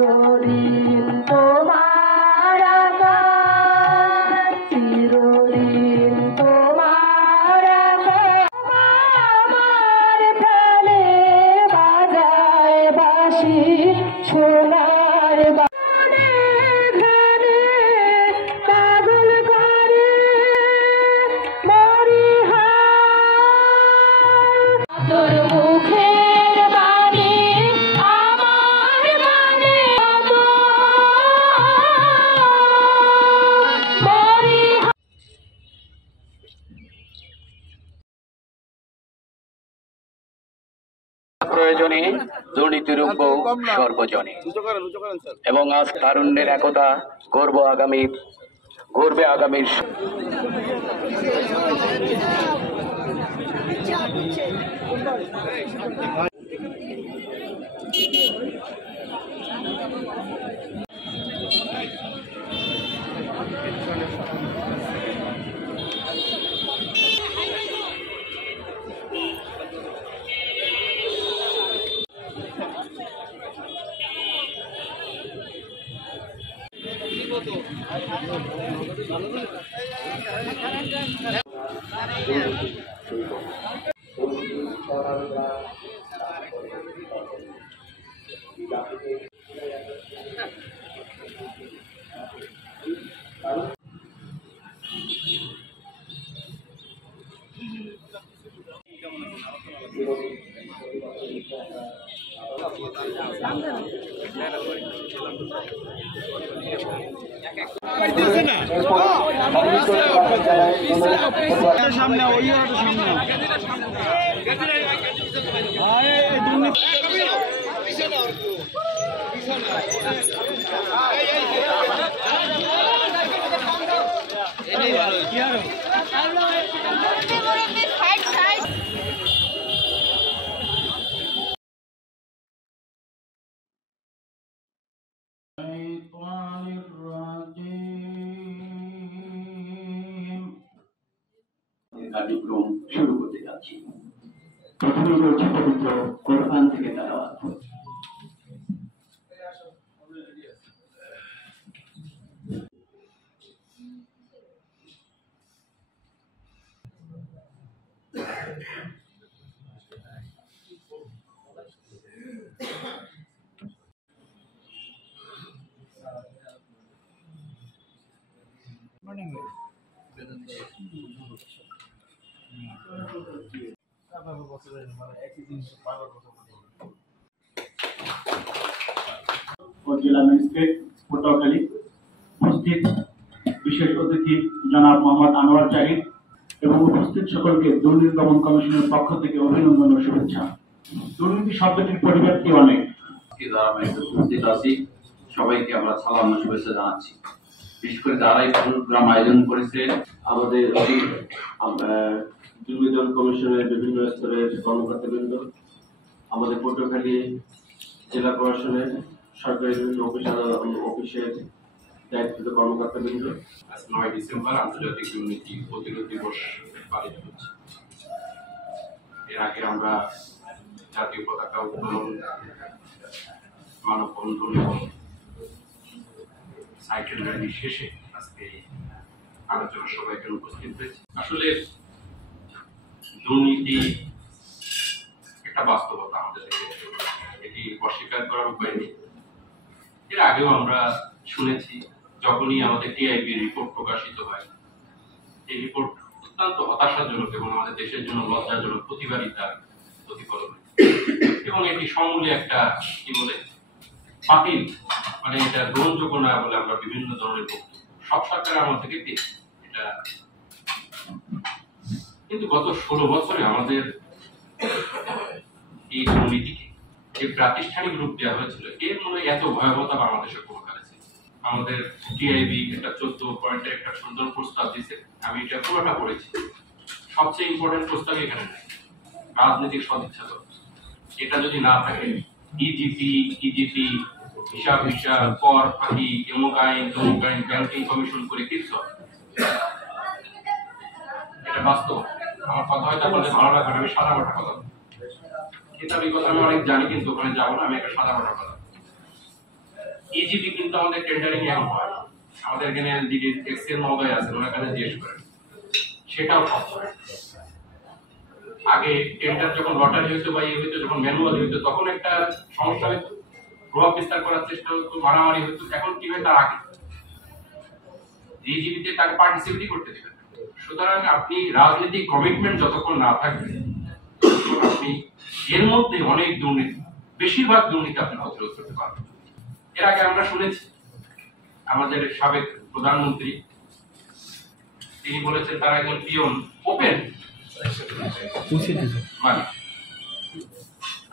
চিরদিন তোমার আমার, চিরদিন তোমার আমার প্রাণে বাজায় বাঁশি সোনার বাগানে ঘানে পাগল করে মরিহার তোর মুখের বাণী আমার মনে মরিহার। প্রয়োজনে দুর্নীতিরূপ সর্বজনে এবং আজ তারুণ্যের একতা গর্বে আগামীর সামনে কার্যক্রম শুরু করতে যাচ্ছি। প্রথমে রয়েছে পবিত্র কোরআন থেকে তেলাওয়াত। জেলা ম্যাজিস্ট্রেট পটুয়াখালী, উপস্থিত বিশেষ অতিথি জনাব মোহাম্মদ আনোয়ার জাহিদ এবং উপস্থিত সকলকে দুর্নীতি দমন কমিশনের পক্ষ থেকে অভিনন্দন ও শুভেচ্ছা। দুর্নীতি শব্দটির পরিব্যাপ্তি অনেক। উপস্থিত আছি, সবাইকে আমরা সালাম ও শুভেচ্ছা জানাচ্ছি। বিশেষ করে যারা এই প্রোগ্রাম আয়োজন করেছে, আমাদের দুর্নীতি দমন কমিশনের বিভিন্ন স্তরের কর্মকর্তাবৃন্দ, আমাদের পটুয়াখালী জেলা প্রশাসনের সরকারি বিভিন্ন অফিসের দায়িত্ব কর্মকর্তাবৃন্দ। আজ ৯ ডিসেম্বর আন্তর্জাতিক দুর্নীতি প্রতিরোধ দিবস পালিত হচ্ছে। এর আগে আমরা জাতীয় পতাকা উত্তোলন, মানববন্ধন এবং সাইকেল র্যালি শেষে আজকে আলোচনা সভায় এখানে উপস্থিত হয়েছে। আসলে দুর্নীতি একটা বাস্তবতা আমাদের দেশে, এটি অস্বীকার করার উপায় নেই। এর আগেও আমরা শুনেছি, যখনই আমাদের টিআইবি রিপোর্ট প্রকাশিত হয়, এই রিপোর্ট অত্যন্ত হতাশাজনক এবং আমাদের দেশের জন্য লজ্জাজনক প্রতিবাদিতার প্রতিফলন, এবং এটি সমূলে একটা কি বলে বাতিল, মানে এটা গ্রহণযোগ্য না বলে আমরা বিভিন্ন ধরনের বক্তব্য সব সরকারের আমল থেকে পেয়েছি এটা। কিন্তু গত 16 বছরে আমাদের এই দুর্নীতিকে যে প্রাতিষ্ঠানিক রূপ দেওয়া হয়েছিল, এর মনে এত ভয়াবহতা বাংলাদেশের কোনো কালে ছিল। আমাদের টিআইবি একটা 14 পয়েন্টের একটা সুন্দর প্রস্তাব দিয়েছে, আমি এটা পুরোটা পড়েছি। সবচেয়ে ইম্পর্টেন্ট প্রস্তাব এখানে নাই, রাজনৈতিক সদিচ্ছা। এটা যদি না থাকে, ইজিপি হিসাব কর ফাঁকি, এমুক আইন তমুক আইন, ব্যাংকিং কমিশন করে কিছু এটা বাস্তব। আমার কথা হয়তো আপনাদের ভালো লাগবে, আমি সাদা মাটা কথা, কিতাবি কথা আমি অনেক জানি, কিন্তু ওখানে যাবো না, আমি একটা সাদা মাটা কথা। ইজিপি কিন্তু আমাদের টেন্ডারিং এখন হয়, আমাদের এখানে যিনি এক্সেল মহোদয় আছেন ওনার কাছে জিজ্ঞেস করেন, সেটাও সব হয়। আগে টেন্ডার যখন লটারি হইতো বা ইয়ে হইতো, যখন ম্যানুয়াল হইতো, তখন একটা সমস্যা হইতো, প্রভাব বিস্তার করার চেষ্টা হতো, মারামারি হতো। এখন কি হয়, তার আগে জিজিবিতে তাকে পার্টিসিপেটই করতে দিবেন। সুতরাং আপনি রাজনৈতিক কমিটমেন্ট যতক্ষণ না থাকবে, আপনি এর মধ্যে অনেক দুর্নীতি, বেশিরভাগ দুর্নীতি আপনি প্রতিরোধ করতে পারবেন। এর আগে আমরা শুনেছি আমাদের সাবেক প্রধানমন্ত্রী তিনি বলেছেন তারা একজন পিয়ন ওপেন মানে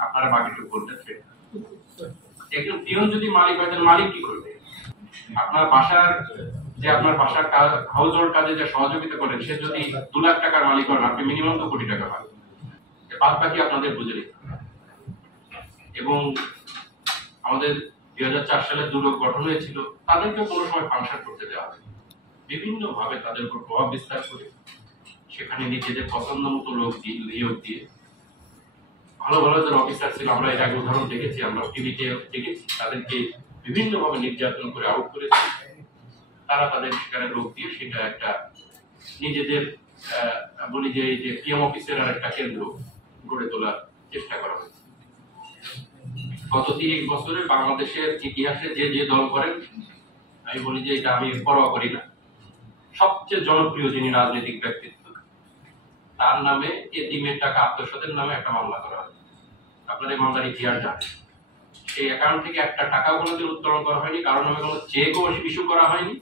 আপনারা বাকিটুকু বলতেন সেটা। একজন পিয়ন যদি মালিক হয়, তাহলে মালিক কি করবে? আপনার বাসার হাউস হোল্ড কাজে যে সহযোগিতা করেন, সে যদি 2 লাখ টাকার মালিক হন, আপনি মিনিমাম 2 কোটি টাকা পাবেন। বাদ বাকি আপনাদের বুঝে নিতে হবে। এবং আমাদের 2004 সালে দুদক গঠন হয়েছিল, তাদেরকে কোনো সময় ফাংশন করতে দেওয়া হবে, বিভিন্ন ভাবে তাদের উপর প্রভাব বিস্তার করে সেখানে নিজেদের পছন্দ মতো লোক নিয়োগ দিয়ে, ভালো ভালো যারা অফিসার ছিল, আমরা এর আগে উদাহরণ দেখেছি, আমরা টিভিতে দেখেছি, তাদেরকে বিভিন্ন ভাবে নির্যাতন করে আউট করেছি। তারা তাদের সেখানে লোক দিয়ে সেটা একটা নিজেদের বলি যে এই যে পিএম অফিসের আর একটা কেন্দ্র গড়ে তোলার চেষ্টা করা হয়েছে। গত 30 বছরে বাংলাদেশের ইতিহাসে যে যে দল করেন, আমি বলি যে এটা আমি পরোয়া করি না, সবচেয়ে জনপ্রিয় যিনি রাজনৈতিক ব্যক্তিত্ব, তার নামে এতিমের টাকা আত্মসাতের নামে একটা মামলা করা হয়। আপনার এই মামলার ইতিহাস জানেন। সেই অ্যাকাউন্ট থেকে একটা টাকাও কোনোদিন উত্তোলন করা হয়নি, কারণ নামে কোনো চেকও ইস্যু করা হয়নি।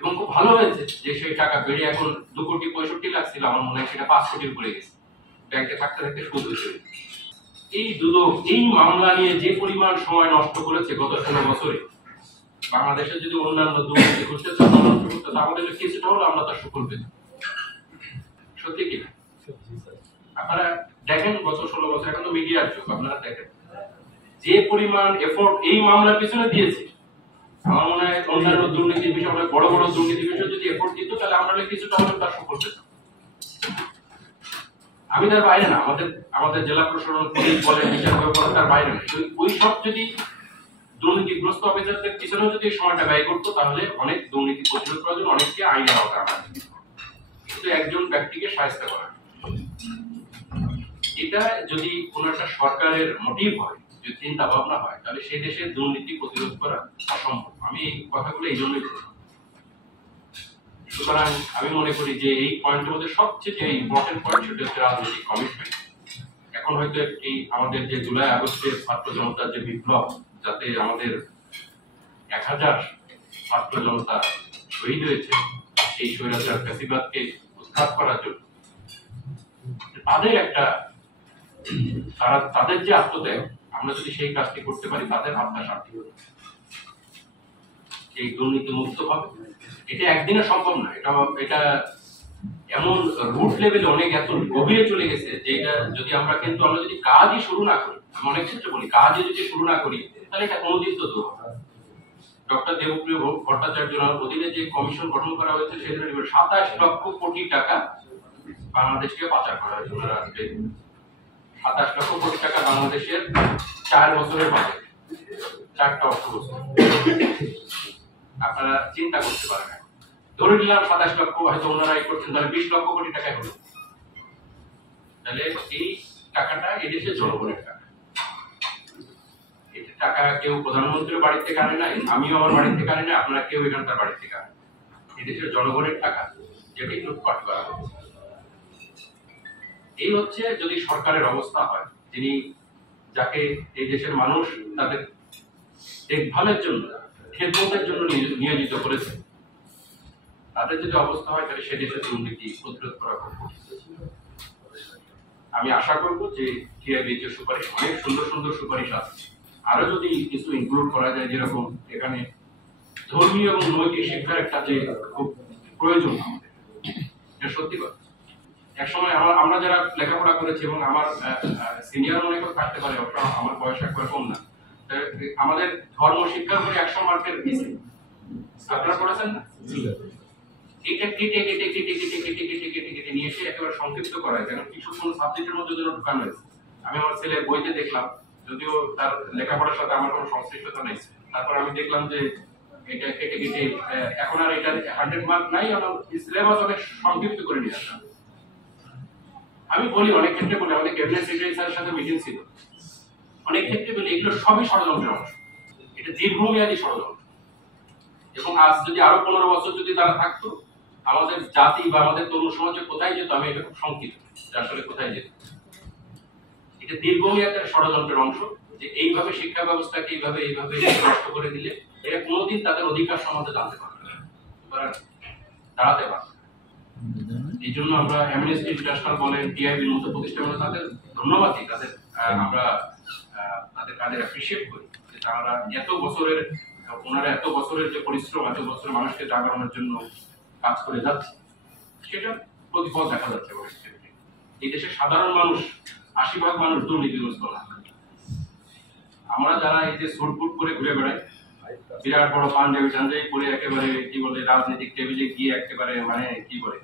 এবং খুব ভালো হয়েছে যে সেই টাকা বেড়ে এখন 2,65,00,000 ছিল, আমার মনে হয় সেটা 5 কোটির উপরে গেছে, ব্যাংকে থাকতে থাকতে সুদ হয়েছে। এই দুদক এই মামলা নিয়ে যে পরিমাণ সময় নষ্ট করেছে গত 16 বছরে, বাংলাদেশে যদি অন্যান্য দুর্নীতি ঘটতে আমাদের কিছুটা হলো আমরা তার সুফল পেতাম। সত্যি কি আপনারা দেখেন গত 16 বছর, এখন তো মিডিয়ার যুগ, আপনারা দেখেন যে পরিমাণ এফোর্ট এই মামলার পিছনে দিয়েছে। আমার মনে হয় অন্যান্য দুর্নীতির বিষয়, বড় বড় দুর্নীতির বিষয় যদি এফোর্ট দিত, তাহলে আমরা কিছুটা হলেও তার সুফল পেতাম। আমি তার বাইরে না, আমাদের জেলা প্রশাসন পুলিশ বলেন, বিচার বলেন, তার বাইরে না। ওই সব যদি দুর্নীতিগ্রস্ত অফিসারদের পিছনেও যদি সময়টা ব্যয় করতো, তাহলে অনেক দুর্নীতি প্রতিরোধ করার জন্য অনেককে আইনের আওতায় আনা যেত। শুধু একজন ব্যক্তিকে সাহায্য করা, এটা যদি কোন একটা সরকারের মোটিভ হয়, যদি চিন্তা ভাবনা হয়, তাহলে সেই দেশের দুর্নীতি প্রতিরোধ করা অসম্ভব। আমি এই কথাগুলো এই জন্যই বললাম। সুতরাং আমি মনে করি যে এই পয়েন্টের মধ্যে সবচেয়ে যে ইম্পর্টেন্ট পয়েন্ট, সেটা হচ্ছে রাজনৈতিক কমিটমেন্ট। এখন হয়তো এই আমাদের যে জুলাই আগস্টের ছাত্র জনতার যে বিপ্লব, যাতে আমাদের 1000 ছাত্র জনতা শহীদ হয়েছে এই স্বৈরাচার ফ্যাসিবাদকে উৎখাত করার জন্য, তাদের একটা তাদের যে আত্মত্যাগ, আমরা যদি সেই কাজটি করতে পারি, তাদের আত্মা শান্তি হবে, এই দুর্নীতি মুক্ত হবে। এটা একদিনে সম্ভব না, এটা এমন রুট লেভেলে অনেক এত গভীরে চলে গেছে যে এটা যদি আমরা যদি কাজই শুরু না করি, আমি অনেক ক্ষেত্রে বলি কাজই যদি শুরু না করি, তাহলে এটা কোনোদিন তো দূর হবে। ডক্টর দেবপ্রিয় ভট্টাচার্যের অধীনে যে কমিশন গঠন করা হয়েছে, সেখানে 27 লক্ষ কোটি টাকা বাংলাদেশকে পাচার করা হয়েছে। 27 লক্ষ কোটি টাকা বাংলাদেশের 4 বছরের বাজেট, 4টা অর্থ বছর। আপনারা চিন্তা করতে পারেন, ধরে নিলাম 27 লক্ষ, হয়তো ওনারাই করছেন, তাহলে 20 লক্ষ কোটি টাকা হলো। তাহলে এই টাকাটা এদেশের জনগণের টাকা। এই টাকা কেউ প্রধানমন্ত্রীর বাড়ি থেকে আনে নাই, আমিও আমার বাড়ি থেকে আনি না, আপনারা কেউ এখানকার বাড়ি থেকে আনেন। এদেশের জনগণের টাকা, যেটি লুটপাট করা হচ্ছে। এই হচ্ছে যদি সরকারের অবস্থা হয়, যাকে এই দেশের মানুষ তাদের দেখভালের জন্য, খেদমতের জন্য নিয়োজিত করেছে, তাদের যদি অবস্থা হয়, তাহলে সে দেশের দুর্নীতি প্রতিরোধ করা খুব কঠিন। আমি আশা করব যে টিআইবির যে সুপারিশ, অনেক সুন্দর সুন্দর সুপারিশ আছে, আরো যদি কিছু ইনক্লুড করা যায়, যেরকম এখানে ধর্মীয় এবং নৈতিক শিক্ষার একটা যে খুব প্রয়োজন, এটা সত্যি কথা। একসময় আমরা যারা লেখাপড়া করেছি, এবং আমার সিনিয়র মনে করে থাকতে পারে, আমার বয়স একবার কম না, আমাদের ধর্ম শিক্ষার উপরে 100 মার্কের দিয়েছে, আপনারা পড়েছেন না? এটা কেটে কেটে কেটে কেটে কেটে কেটে কেটে কেটে নিয়ে এসে একেবারে সংক্ষিপ্ত করা হয়, কারণ কিছু কোনো সাবজেক্টের মধ্যে যেন ঢুকানো হয়েছে। আমি আমার ছেলের বইতে দেখলাম যদিও তার লেখাপড়ার সাথে আমার কোনো সংশ্লিষ্টতা নেই। তারপর আমি দেখলাম যে এটা কেটে কেটে এখন আর এটা 100 মার্ক নাই, সিলেবাস অনেক সংক্ষিপ্ত করে নিয়ে আসা। আমি বলি অনেক ক্ষেত্রে বলি, আমাদের ক্যাবিনেট সেক্রেটারি স্যারের সাথে মিটিং ছিল, অনেক ক্ষেত্রে বলি এগুলো সবই ষড়যন্ত্রের অংশ, এটা দীর্ঘমেয়াদী ষড়যন্ত্র। এবং আজ যদি আরো 15 বছর যদি তারা থাকতো, আমাদের জাতি বা আমাদের তরুণ সমাজে কোথায় যেত, আমি এটা খুব শঙ্কিত যে আসলে কোথায় যেত। এটা দীর্ঘমেয়াদের ষড়যন্ত্রের অংশ, যে এইভাবে শিক্ষা ব্যবস্থাকে এইভাবে নষ্ট করে দিলে এরা কোনোদিন তাদের অধিকার সম্বন্ধে জানতে পারবে না, দাঁড়াতে পারবে। এই জন্য আমরা অ্যামনেস্টি ইন্টারন্যাশনাল বলেন, টিআইবির মতো প্রতিষ্ঠান বলেন, তাদের ধন্যবাদ দিই, তাদের আমরা তাদের কাজের অ্যাপ্রিসিয়েট করি যে তারা ওনারা এত বছরের যে পরিশ্রম, এত বছরের মানুষকে জাগানোর জন্য কাজ করে যাচ্ছে, সেটা প্রতিফল দেখা যাচ্ছে। এই দেশের সাধারণ মানুষ 80% মানুষ দুর্নীতিগ্রস্ত না। আমরা যারা এই যে সুটবুট করে ঘুরে বেড়াই, বিরাট বড় পাঞ্জাবি পরে একেবারে কি বলে রাজনৈতিক টেবিলে গিয়ে একেবারে মানে কি বলে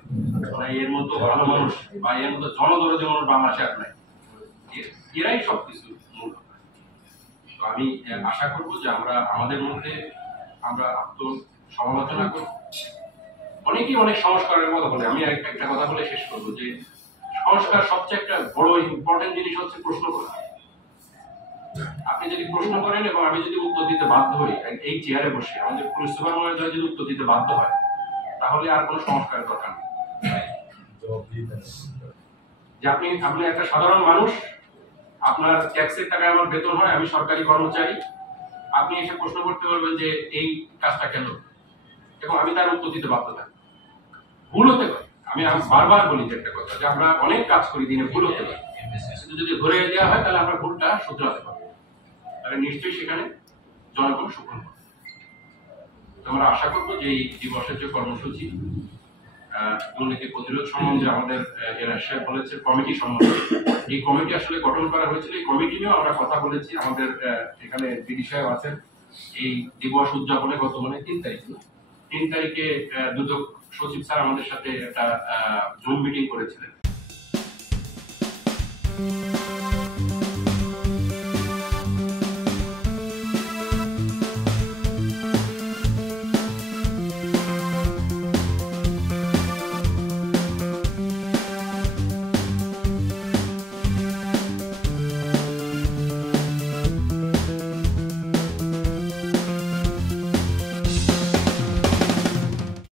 এর মতো ভালো মানুষ বা এর মতো জনদরদি মানুষ বাংলাদেশে আর নাই, এরাই সবকিছু মূল। তো আমি আশা করবো যে আমরা আমাদের মধ্যে আমরা আত্মসমালোচনা করব। অনেকেই অনেক সংস্কারের কথা বলে, আমি একটা কথা বলে শেষ করবো যে সংস্কার সবচেয়ে একটা বড় ইম্পর্টেন্ট জিনিস হচ্ছে প্রশ্ন করা। আপনি যদি প্রশ্ন করেন এবং আমি যদি উত্তর দিতে বাধ্য হই, এই চেয়ারে বসে আমাদের পুলিশ সুপার মহোদয় যদি উত্তর দিতে বাধ্য হয়, তাহলে আর কোনো সংস্কারের দরকার নেই। যে আপনি একটা সাধারণ মানুষ, আপনার ট্যাক্সের টাকায় আমার বেতন হয়, আমি সরকারি কর্মচারী, আপনি এসে প্রশ্ন করতে পারবেন যে এই কাজটা কেন, এবং আমি তার উত্তর দিতে বাধ্য থাকি। ভুল হতে পারে, আমি বারবার বলি যে একটা কথা, যে আমরা অনেক কাজ করি দিনে, ভুল হতে পারে, কিন্তু যদি ধরে দেওয়া হয় তাহলে আমরা ভুলটা শুধরাতে পারবো, তাহলে নিশ্চয়ই সেখানে জনগণ সুফল পাবে। আমরা আশা করবো যে এই দিবসের যে কর্মসূচি, দুর্নীতি প্রতিরোধ সম্বন্ধে আমাদের রাজশাহী বলেছে কমিটি সম্বন্ধে, এই কমিটি আসলে গঠন করা হয়েছিল, এই কমিটি নিয়েও আমরা কথা বলেছি। আমাদের এখানে বিডি সাহেব আছেন, এই দিবস উদযাপনে গত 3 তারিখে দুদক সচিব স্যার আমাদের সাথে একটা জুম মিটিং করেছিলেন।